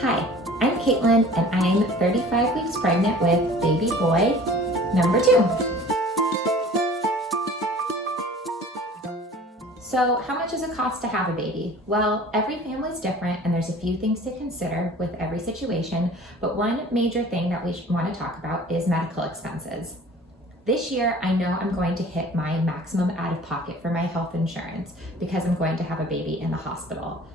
Hi, I'm Kaytlin and I'm 35 weeks pregnant with baby boy number 2. So how much does it cost to have a baby? Well, every family is different and there's a few things to consider with every situation, but one major thing that we want to talk about is medical expenses. This year, I know I'm going to hit my maximum out of pocket for my health insurance because I'm going to have a baby in the hospital.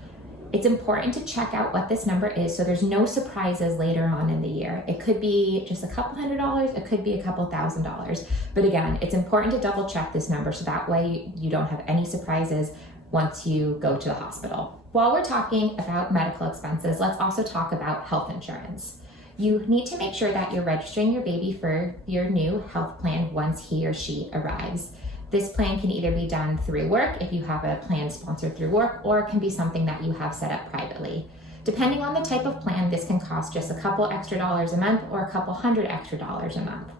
It's important to check out what this number is so there's no surprises later on in the year. It could be just a couple $100, it could be a couple $1,000. But again, it's important to double check this number so that way you don't have any surprises once you go to the hospital. While we're talking about medical expenses, let's also talk about health insurance. You need to make sure that you're registering your baby for your new health plan once he or she arrives. This plan can either be done through work if you have a plan sponsored through work, or it can be something that you have set up privately. Depending on the type of plan, this can cost just a couple extra dollars a month or a couple $100 extra a month.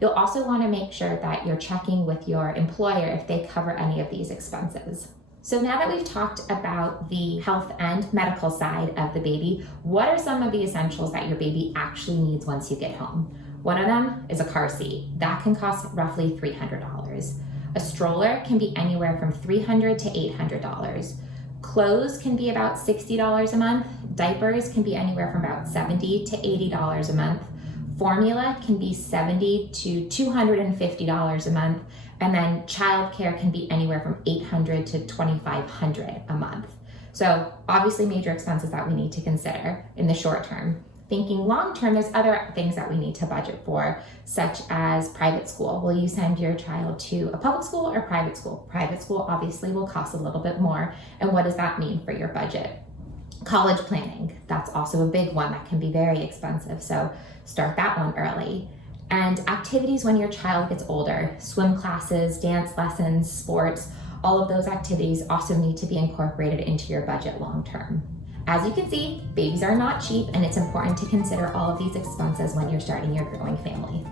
You'll also want to make sure that you're checking with your employer if they cover any of these expenses. So now that we've talked about the health and medical side of the baby, what are some of the essentials that your baby actually needs once you get home? One of them is a car seat. That can cost roughly $300. A stroller can be anywhere from $300 to $800. Clothes can be about $60 a month. Diapers can be anywhere from about $70 to $80 a month. Formula can be $70 to $250 a month. And then childcare can be anywhere from $800 to $2,500 a month. So obviously major expenses that we need to consider in the short term. Thinking long term, there's other things that we need to budget for, such as private school. Will you send your child to a public school or private school? Private school obviously will cost a little bit more. And what does that mean for your budget? College planning, that's also a big one that can be very expensive. So start that one early. And activities when your child gets older, swim classes, dance lessons, sports, all of those activities also need to be incorporated into your budget long term. As you can see, babies are not cheap, and it's important to consider all of these expenses when you're starting your growing family.